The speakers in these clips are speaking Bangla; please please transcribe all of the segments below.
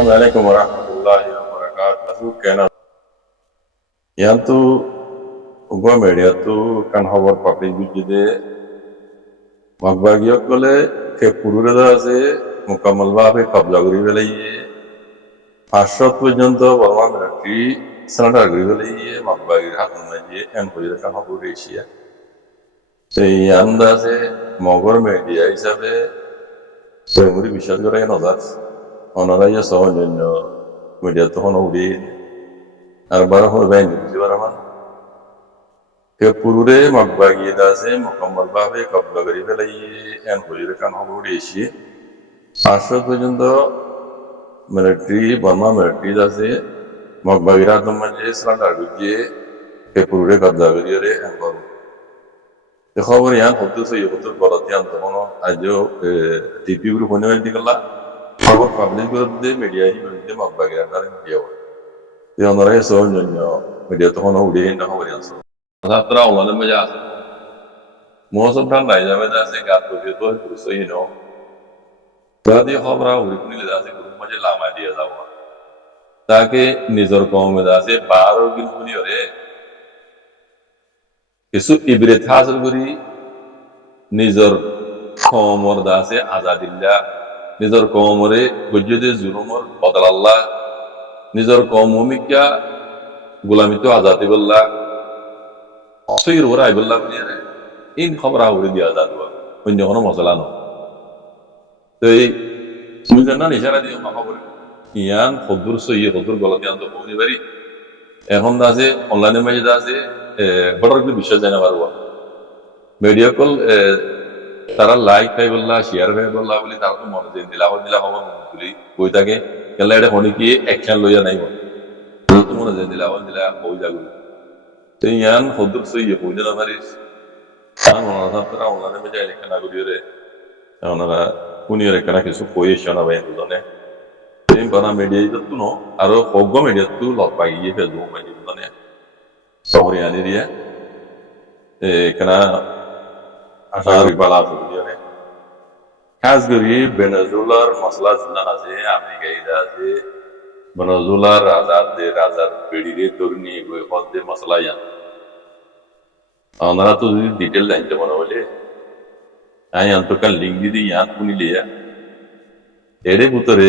Assalamualaikum warahmatullahi wabarakatuh. Kena yang tu gua media tu kan hawar public bujide magbagyo kole ke purure da আছে মুকাম্মাল ভাবে কবজা করি ফেলাইয়ে 500 পর্যন্ত বর্মা মিলিটারি সারেন্ডার করি ফেলাইয়ে মাগবাগির হাত মাইয়ে এন হইরে কাম করে এশিয়া সেই আন্দাজে মগর মিডিয়া হিসাবে সেগুলি বিশ্বাস করে নজার অনারাই সহজন্য মিডিয়া তখন উড়ি আর বারো হয়ে বাইনি বুঝতে পারমান কে পুরুরে মাগবাগিয়ে দাসে মোকাম্মল ভাবে কবজা করি ফেলাইয়ে এন হইরে কাম করে এশিয়া 500 পর্যন্ত মিলিটারি বর্মা মিলিটারি আছে মগবাগির হাত মাইয়ে সারেন্ডার করিয়ে কে পুরুরে কবজা করিয়ে এন করো খবর ইয়ান হতে সই হতে বলত ইয়ান তখন আজও টিপি গ্রুপ হনে হয়ে দিগলা খবর পাবলিক বিরুদ্ধে মিডিয়া বিরুদ্ধে মগবাগির আন্ডারে মিডিয়া এই অনরা এসো জন্য মিডিয়া তখন উড়ে না খবর ইয়ান ছাত্রা ওলানে মজা আছে মৌসুম প্রাণ নাই যাবে আছে গাত করিয়ে তো সই নো তাদি খবর উড়ে নিলে আছে গ্রুপ মজে লামা দিয়ে যাও তাকে নিজের কমে আছে 12 দিন শুনিয়রে কিছু ইবরেত হাসিল করি নিজের কমর দাসে আজাদিল্লা নিজের কমরে বৈদ্যুতিক জুলুমর বদলাল্লাহ নিজের কমিকা গোলামিত আজাদি বললা অসৈর ওরা আইবল্লা বলিয়ারে ইন খবর আউরে দিয়া আজাদ অন্য কোনো মশলা ন তো এই তুমি জানা ইশারা দিও মা খবর ইয়ান হদুর সই হদুর গলতি আনতো বলি পারি এখন আছে অনলাইনে মাঝে আছে বড় কিছু বিষয় জানা পারবো মিডিয়া কল তারা লাইক পাই বললা শেয়ার পাই বললা বলে তারা তো মনে দিন দিলা খবর বলি বই থাকে কেলা এটা হনি কি অ্যাকশন লইয়া নাই তো মনে দিলা বই যাগুলি তো ইয়ান হদুর সই বই জানা পারিস তারা অনলাইনে মাঝে এলেখানা করিয়ে ওনারা কুনিয়র এখানে কিছু কইয়েছে না ভাই দুজনে বানা মিডিয়া তো ন আর হগ্গ মিডিয়া তো লগ পাই গিয়ে ফেসবুক মাঝে দুজনে শহরে আনি দিয়ে এখানে আশার বালা আছে খাস করি ভেনেজুয়েলার মশলা জিনা আছে আমেরিকায় আছে ভেনেজুয়েলার রাজার পেড়িরে তরুণী বই হদে মশলা ইয়ান ওনারা তো যদি ডিটেল জানতে মনে বলে আমি অন্তকাল লিঙ্ক দিদি ইয়ান শুনিলে এর ভিতরে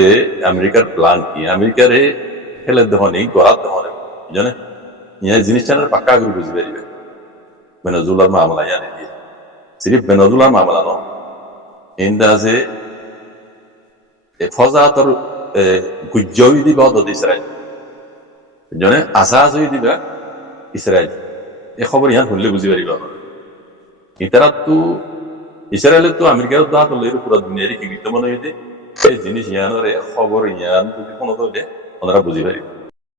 আমেরিকার প্ল্যান কি আমেরিকারে খেলে দহনে গড়ার দহনে জানে ইয়া জিনিসটা পাক্কা করে বুঝি পারিবে ভেনেজুয়েলার মামলা ইয়ানে দিয়ে সিরিফ ভেনেজুয়েলার মামলা ন ইন্দা আছে ফজাতর গুজ্জই দিবা দদ ইসরায়েল জানে আসাজ হই দিবা ইসরায়েল এই খবর ইয়ান শুনলে বুঝি পারিবা ইতারা তো ইসরায়েলের তো আমেরিকার তো হাত লইর পুরো দুনিয়ারই কি মনে হইতে এই জিনিস ইয়ানোর খবর ইয়ান যদি কোনো দলে ওনারা বুঝি পারি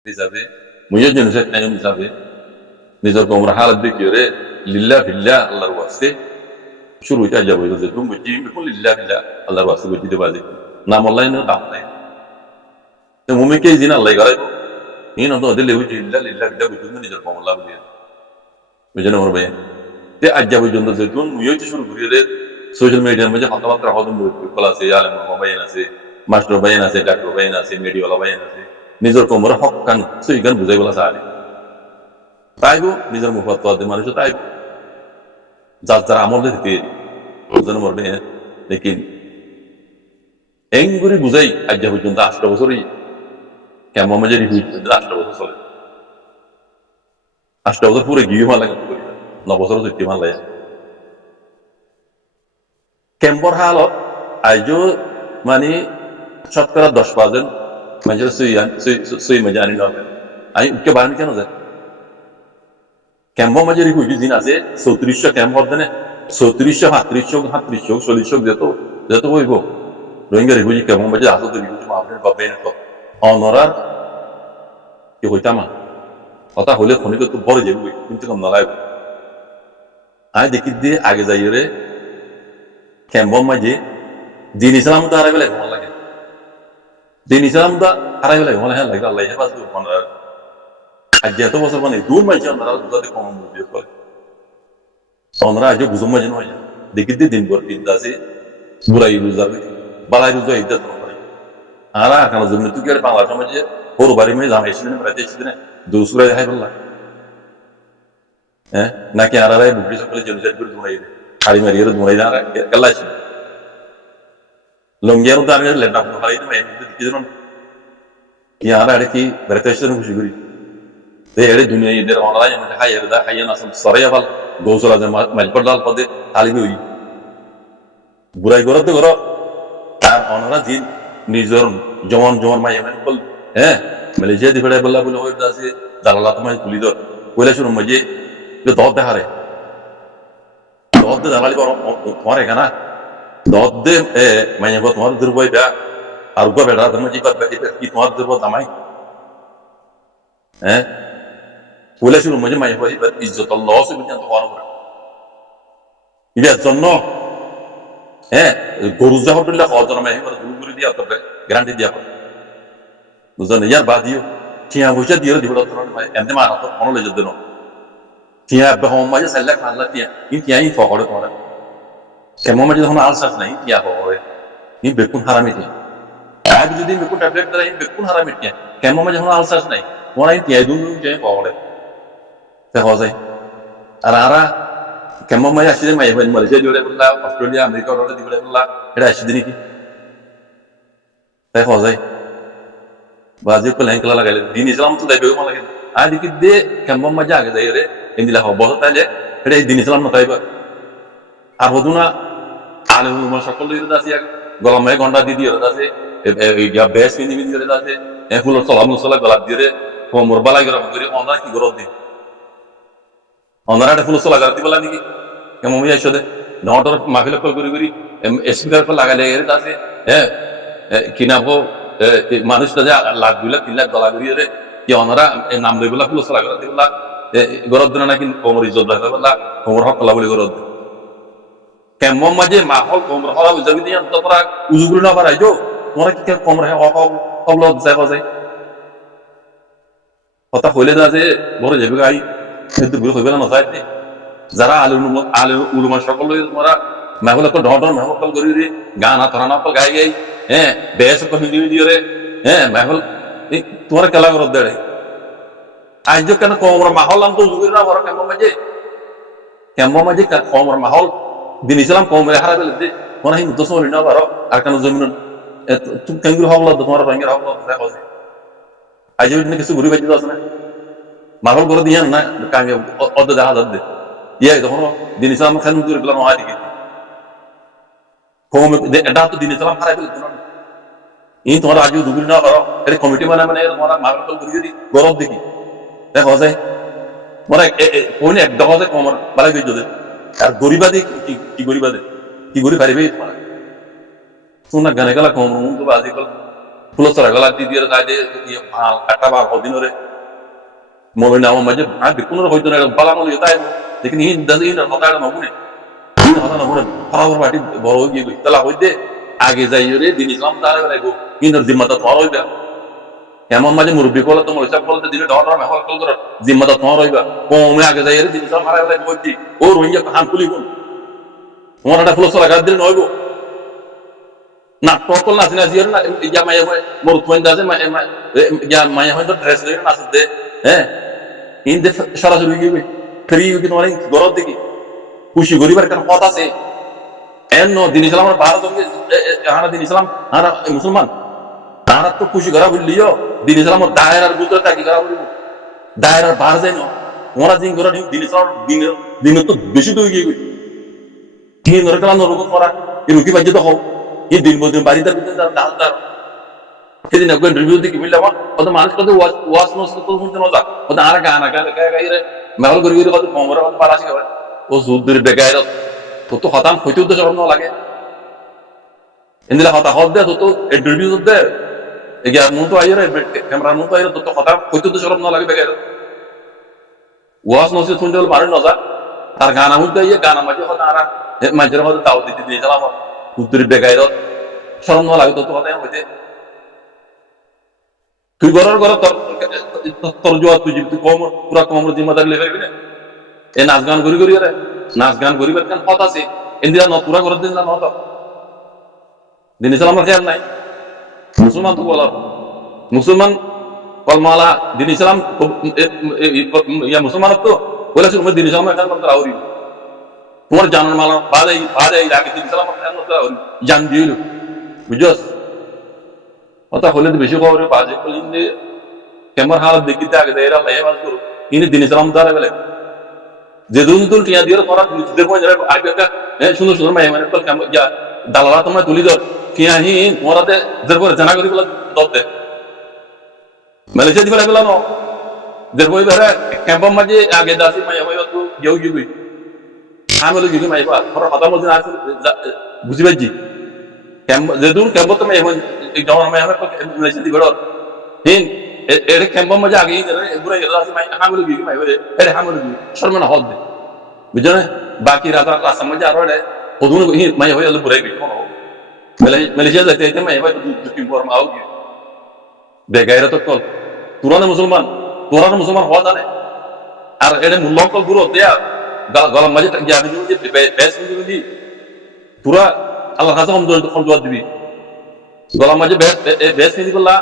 হিসাবে মুইয়ের জন্য টাইম হিসাবে নিজের কোমরা হালত দেখি রে লিল্লাহ বিল্লাহ আল্লাহর ওয়াস্তে শুরু হইতে যাবো যে তুমি বুঝি বিকুল লিল্লাহ বিল্লাহ আল্লাহর ওয়াস্তে বুঝি দিতে পারি নাম আল্লাহ না দাম নাই তো মুমিকে জিন আল্লাহ করাইবো ইন তো দিলে বুঝি লিল্লাহ লিল্লাহ বিল্লাহ বুঝি নিজের কোমলা বুঝি বুঝেন আমার ভাই তে আজ যাবো জন্য যে তুমি মুইয়ে শুরু করি রে সোশ্যাল মিডিয়ার মধ্যে কথাবার্তা হদম কল আছে আলেম বাইন আছে মাস্টার বাইন আছে ডাক্তার বাইন আছে মেডিওয়ালা বাইন আছে নিজের কোমরে হক কান সই গান বুঝাই বলা চায় তাইবো নিজের মুখত মানুষ তাইব যার যারা আমল দিতে বুঝানো মরবে লেকিন এং করে বুঝাই আজ যা পর্যন্ত 8 বছরই কেমন মাঝে 8 বছর চলে 8 বছর পুরো গিয়ে ভালো লাগে 9 বছর ধরতে ভালো লাগে কেম্বর হালত আইজো মানে 10% মানুষের সই মাঝে আনি না আমি উঠতে বাড়ানি কেন যায় ক্যাম্প মাঝে রিকুইটি দিন আছে 3400 ক্যাম্প হবে না 3700 4000 যেত হইব রোহিঙ্গা রিকুইটি ক্যাম্প মাঝে আসো তো রিকুইটি মাপের পাবে না তো অনরার কি হইতাম কথা হলে খনিকে তো বড় যাবে কিন্তু কম না লাগবে আমি দেখি দিয়ে আগে যাই রে ক্যাম্প মাঝে দিন ইসলাম তো হারাই লাগে লাগে দিন ইসলাম তো হারাই লাগে মনে হয় লাগে আল্লাহ হেফাজ আজ এত বছর মানে দূর মাঝে ওনারা দুটাতে কম মুভিয়ে করে ওনারা আজও বুঝুম মাঝে নয় দেখি দিয়ে দিন ভর দিন আছে বুড়াই রোজা বালাই রোজা ইদ্যাত করে আরা কারণ জমি তুই আর বাংলা সমাজে পুরো বাড়ি মেয়ে জামাই এসেছিলেন বেড়াতে এসেছিলেন দুসুরাই দেখাই বললা হ্যাঁ নাকি আরারাই বুকরি সকলে জেনুসাইড করে ধুনাই দে হাড়ি মারিয়ে ধুনাই না কেল্লা ছিল লঙ্গিয়ার দাঁড়িয়ে লেটা হারাই তো মেয়ে দিকে দিন ইয়ারা এটা কি বেড়াতে এসেছিলেন খুশি করি এড়ে দুনিয়া ঈদের অনলাইন খাই এর দা খাইয়া না সরাইয়া ভাল গৌসল আছে মাইলপর ডাল পদে আলিবি হই বুড়াই করতে করো আর অনরা দিন নিজর জওয়ান জওয়ান মাই এমন বল হ্যাঁ মালয়েশিয়া দি ফেড়ে বললা বলে ওই দাসে জালালা তোমায় তুলি দর কইলা শুনো মজে যে দদ দেখারে দদ দে জালালি বড় তোমার এখানা দদ দে মাই তোমার দুর্বই দা আর গো বেড়া তুমি জি কি তোমার দুর্বই তামাই হ্যাঁ কইলা শুনো মজে মাই হই ইজ্জত আল্লাহ সুবহানাহু ওয়া তাআলা ইয়া জন্য হ্যাঁ গরু জাহরুল্লাহ অজন মাই গুরু দিয়া তো গ্যারান্টি দিয়া বুঝলেন ইয়ার বাদিও টিয়া বুঝা দিয়ে দিব এমনি মানা তো মনে লেগে দিন টিয়া বেহম মাঝে সাল্লা খাল্লা টিয়া ই টিয়াই ফকড়ে তোমার কেমন মাঝে যখন আলসাস নাই টিয়া ফকড়ে ই বেকুন হারামি টিয়া আজ যদি বেকুন ট্যাবলেট দেয় বেকুন হারামি টিয়া কেমন মাঝে যখন আলসাস নাই তোমার এই টিয়াই দুন টিয়াই ফকড়ে দেখা যায় আর আরা কেমন মাঝে আসলে মাই মালয়েশিয়া জুড়ে বললা অস্ট্রেলিয়া আমেরিকা ওটা দিবে বললা এটা আসছে নাকি দেখা যায় বাজি ko lain kala lagale din islam to daibe mo lagale adi ki de kambam maja ga dai re indila ho bo tale ede din islam no taiba ar hoduna alim ma সকল ire dasi golam me gonda di dire dasi ya bes ni di dire dasi e fulo salam sala gola dire ko mor bala gora gori onda ki goro di onda ade fulo sala garti bala niki kemo mi ashode notor mafile ko gori speaker ko lagale ire dasi kinabo মানুষটা যে লাখ 2 লাখ 3 লাখ ডলার করিয়ে কি ওনারা নাম দেবে বলা ফুলসলা করে দিবলা গরদ দিনা নাকি কোমর ইজ্জত রাখতে বলা কোমর হক কলা বলে গরদ কেমন মাঝে মাহল কোমর হলা বুঝাবি দিয়ে তো তোরা উজুগুলো না পারাই যো তোরা কি কোমর হে হক হল যায় বাজায় কথা হইলে না যে বড় যাবে গাই কিন্তু বুঝ হইবে না যায় যারা আলু উলুমা সকল তোমরা মাহল তো ঢ মাহল কল করি গান আতরানা কল গাই গাই হ্যাঁ বেশ ko hindi video re হ্যাঁ mahol তোমার কেলা করত দেড়ে আজ কেন কোমর মাহল আম তো জুগির না বড় কেমন মাঝে কোমর মাহল দিন ইসলাম কোমরে হারা গেলে দে মনে হয় দোষ হলি না বড় আর কেন জমিন তুমি কেঙ্গুর হল তোমার রঙের হল দেখো আজ কিছু ঘুরি বাজি আছে না মাহল করে দিয়ে না কামে অদ দেখা দে ইয়ে তখন দিন ইসলাম খান দূর গেলাম হয় দিকে কোম এটা তো দিন ইসলাম হারা গেলে ই তোমার আজ দুগুরি না করো এটা কমিটি মানে তোমার মাহল করি গরব দেখি দেখো যায় মনে কোন এক দেখা যায় কোমর বালাই গই যদি আর গরিবাদে কি গরিবাদে কি গরি পারিবে তোমার তোমরা গানে গলা কোমর মুন তো বাজি কল ফুলসরা গলা দি দিয়ে যায় যে ভাল কাটা বার দিনরে মনে নাও মাঝে আর কোন হইতো না বালা মনে তাই लेकिन ही दस ही होता है मगुने होता ना गुने पावर पार्टी बড় হয়ে গই তালা হইতে আগে যাইও রে দিন ইসলাম তারে লাগো কিন্তু জিম্মাটা তোমার হইবা কেমন মাঝে মুরব্বি কলা তোমার হিসাব করতে দিলে ডর মে হল কল জিম্মাটা তোমার হইবা কমে আগে যাইও রে দিন ইসলাম হারা লাগো হইতি ও রইয়া হান পুলি কোন তোমার একটা ফলস লাগা দিন হইবো না টকল না সিনা জিয়ার না ইয়া মায়া মোর তোন দাসে ইয়া মায়া হইতো ড্রেস লই না আসতে হ্যাঁ ইনদে সরাসরি গিয়ে ফ্রি কি তোমার গরদ দেখি খুশি গরিবার কারণ কথা আছে এন দিন ইসলাম ভারত হারা দিন ইসলাম হারা মুসলমান তারা তো খুশি করা বললিও দিন ইসলাম দায়রার ভিতরে থাকি করা বলবো দায়রার বার যাই না ওরা দিন করে দিন ইসলাম দিন তো বেশি তো গিয়ে গই কি নরকালা নরক করা এই রুটি বাজ্য তো হোক এই দিন বদিন বাড়িতে দালদার সেদিন একবার রিভিউ দেখি বললাম কত মানুষ কত ওয়াশ নষ্ট তো শুনতে না যা কত আর গানা গাই রে মাহল করি কত কমরা কত পালাসি করে ও যুদ্ধের বেগায় তো হতাম হইতে উদ্দেশ্য সরম না লাগে এন্দিলা হতা হদ দে তো ইন্টারভিউ দে এগিয়া মন তো আইরে ক্যামেরা মন তো আইরে তো হতাম হইতে উদ্দেশ্য সরম না লাগে বেগায় ওয়াশ নষ্ট শুনতে হল মারে না যা তার গানা হইতে ইয়ে গানা মাঝে হতা আর মাঝে হতে দাও দিতে দিয়ে গেলাম যুদ্ধের বেগায় সরম না লাগে তো হতাম হইতে তুই গরর গর তোর জোয়া তুই তুই কম পুরা কম জিম্মাদারি লে পারবি না এ নাচ গান করি রে নাচ গান করিবার কেন কথা আছে এন্দিরা ন পুরা গরর দিন না ন তো দিন ইসলাম খেয়াল নাই মুসলমান তো বলার মুসলমান কলমালা দিন ইসলাম মুসলমান তো বলেছে তোমার দিন ইসলাম এখন করতে আউরি তোমার জানার মালা বাজাই আগে দিন ইসলাম এখন করতে আউরি জান দিল বুঝছস কথা হলে তো বেশি খবরে বাজে বলেন যে কেমন হালত দেখিতে আগে দেয় আল্লাহ হেফাজ করো ইনি দিন ইসলাম দ্বারা গেলে যে দুন তুল টিয়া দিয়ে তোরা নিজেদের মধ্যে আগে সুন্দর সুন্দর মাই মানে কেমন দালালা তোমরা তুলি ধর টিয়াহীন তোমরাতে করে জানা করি বলে দর দে মালয়েশিয়া দিবে লাগলো না দেরবই ধরে ক্যাম্পম মাঝে আগে দাসি মাইয়া ভাই তো গেউ গিয়ে আমলে গিয়ে মাই বা ধর কথা মধ্যে আছে বুঝি পাইছি ক্যাম্প যেদুন ক্যাম্প তো মাই এই জমা মাই আমরা মালয়েশিয়া দিবে ধর হিন এর ক্যাম্পম মাঝে আগে ঘুরে গেল দাসি মাই আমলে গিয়ে মাই বলে এর আমলে গিয়ে শর্মনা হদ দে বুঝছো না বাকি রাতা রাস্তা মধ্যে আরো রে ওদুন মাই হয়ে ঘুরে গিয়ে মালয়েশিয়া যাইতে মাই ভাই দুটি পর মাও গিয়ে বেগাইরা তো কল তোরা মুসলমান হওয়া জানে আর এটা মূল্যাঙ্কন গুরু দেয়া গলার মাঝে যাবি বেশ দিবি তোরা আল্লাহ কাছে কম দিবি গলার মাঝে বেশ নিবি বললা